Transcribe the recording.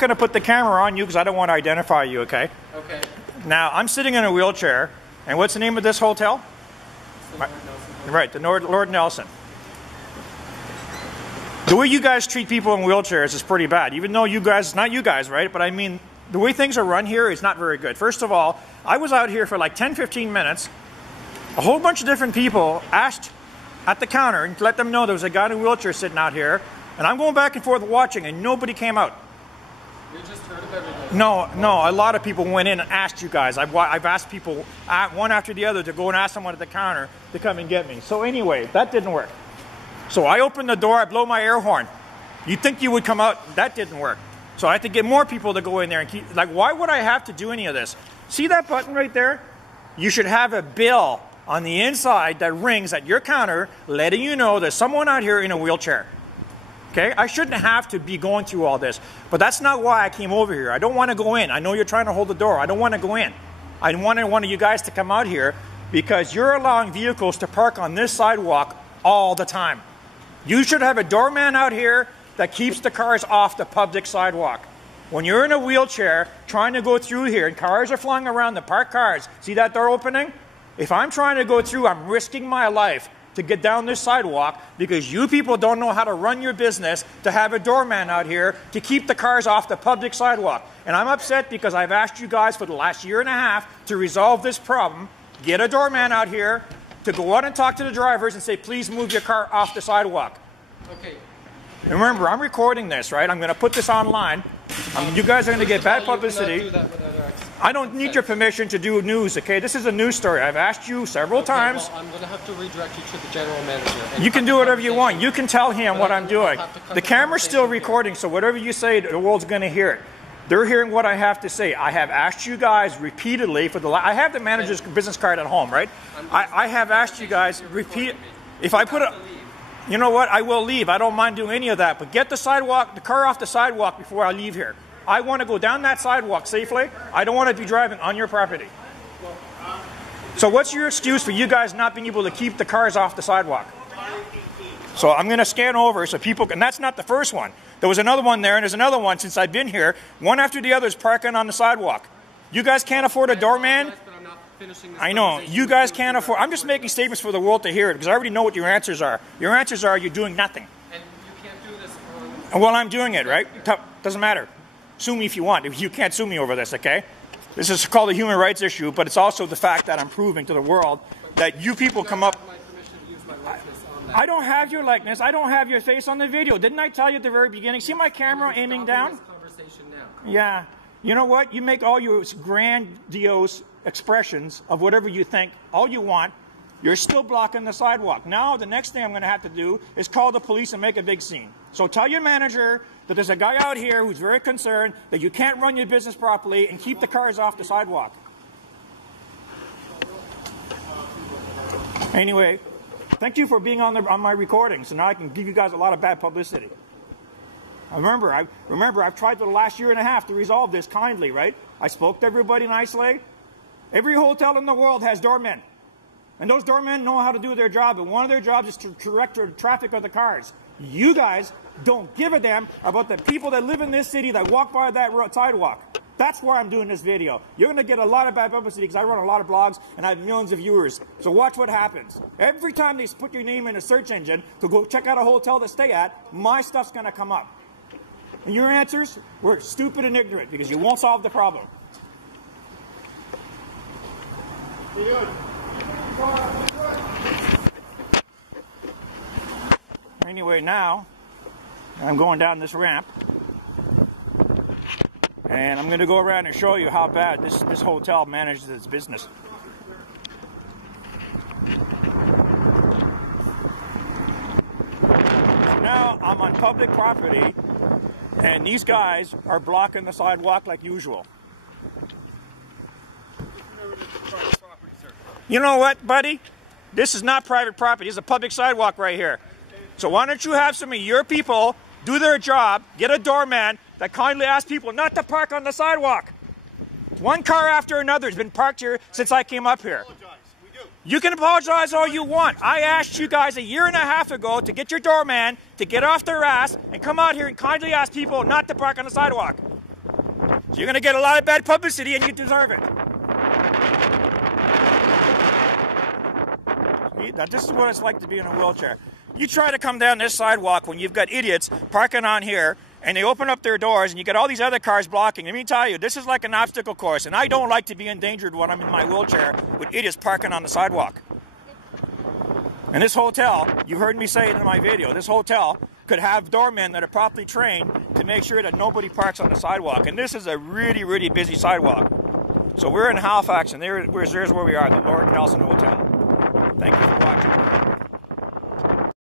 not going to put the camera on you because I don't want to identify you, okay? Okay. Now, I'm sitting in a wheelchair, and what's the name of this hotel? Right, the Lord Nelson. The way you guys treat people in wheelchairs is pretty bad, even though you guys, not you guys, right? But I mean, the way things are run here is not very good. First of all, I was out here for like 10, 15 minutes. A whole bunch of different people asked at the counter and let them know there was a guy in a wheelchair sitting out here. And I'm going back and forth watching, and nobody came out. You just heard of everything. No, a lot of people went in and asked you guys. I've asked people, one after the other, to go and ask someone at the counter to come and get me. So anyway, that didn't work. So I opened the door, I blow my air horn. You'd think you would come out, that didn't work. So I had to get more people to go in there and keep, like, why would I have to do any of this? See that button right there? You should have a bill on the inside that rings at your counter letting you know there's someone out here in a wheelchair. Okay? I shouldn't have to be going through all this. But that's not why I came over here. I don't want to go in. I know you're trying to hold the door. I don't want to go in. I wanted one of you guys to come out here because you're allowing vehicles to park on this sidewalk all the time. You should have a doorman out here that keeps the cars off the public sidewalk. When you're in a wheelchair trying to go through here and cars are flying around, the parked cars, see that door opening? If I'm trying to go through, I'm risking my life to get down this sidewalk because you people don't know how to run your business to have a doorman out here to keep the cars off the public sidewalk. And I'm upset because I've asked you guys for the last year and a half to resolve this problem. Get a doorman out here to go out and talk to the drivers and say, please move your car off the sidewalk. Okay. And remember, I'm recording this, right? I'm going to put this online. You guys are going to get bad publicity. I don't need your permission to do news, okay? This is a news story. I've asked you several times. Well, I'm going to have to redirect you to the general manager. You can do whatever you want. You can tell him what I'm doing. The camera's still recording, so whatever you say, the world's going to hear it. They're hearing what I have to say. I have asked you guys repeatedly for the I have the manager's business card at home, right? I have asked you guys repeat. If I put a, you know what? I will leave. I don't mind doing any of that. But get the car off the sidewalk before I leave here. I want to go down that sidewalk safely. I don't want to be driving on your property. So what's your excuse for you guys not being able to keep the cars off the sidewalk? So I'm going to scan over so people can, and that's not the first one. There was another one there, and there's another one since I've been here. One after the other is parking on the sidewalk. You guys can't afford a doorman? I know. You guys can't afford. I'm just making statements for the world to hear it because I already know what your answers are. Your answers are you're doing nothing. And you can't do this on... Well, I'm doing it, right? Doesn't matter. Sue me if you want. You can't sue me over this, okay? This is called a human rights issue, but it's also the fact that I'm proving to the world that you people come up... I don't have your likeness. I don't have your face on the video. Didn't I tell you at the very beginning? See my camera aiming down? Yeah. You know what? You make all your grandiose expressions of whatever you think, all you want. You're still blocking the sidewalk. Now, the next thing I'm going to have to do is call the police and make a big scene. So tell your manager that there's a guy out here who's very concerned that you can't run your business properly and keep the cars off the sidewalk. Anyway, thank you for being on my recording, so now I can give you guys a lot of bad publicity. Remember, I've tried for the last year and a half to resolve this kindly, right? I spoke to everybody nicely. Every hotel in the world has doormen. And those doormen know how to do their job, and one of their jobs is to direct the traffic of the cars. You guys don't give a damn about the people that live in this city that walk by that sidewalk. That's why I'm doing this video. You're going to get a lot of bad publicity because I run a lot of blogs and I have millions of viewers. So watch what happens. Every time they put your name in a search engine to go check out a hotel to stay at, my stuff's going to come up. And your answers were stupid and ignorant because you won't solve the problem. Anyway, now I'm going down this ramp. And I'm going to go around and show you how bad this hotel manages its business. So now I'm on public property, and these guys are blocking the sidewalk like usual. You know what, buddy? This is not private property. This is a public sidewalk right here. So why don't you have some of your people do their job, get a doorman that kindly asks people not to park on the sidewalk. One car after another has been parked here since I came up here. You can apologize all you want. I asked you guys a year and a half ago to get your doorman to get off their ass and come out here and kindly ask people not to park on the sidewalk. So you're going to get a lot of bad publicity, and you deserve it. See, now this is what it's like to be in a wheelchair. You try to come down this sidewalk when you've got idiots parking on here, and they open up their doors, and you get all these other cars blocking. Let me tell you, this is like an obstacle course, and I don't like to be endangered when I'm in my wheelchair with idiots parking on the sidewalk. And this hotel, you heard me say it in my video, this hotel could have doormen that are properly trained to make sure that nobody parks on the sidewalk. And this is a really, really busy sidewalk. So we're in Halifax, and there's where we are, the Lord Nelson Hotel. Thank you for watching.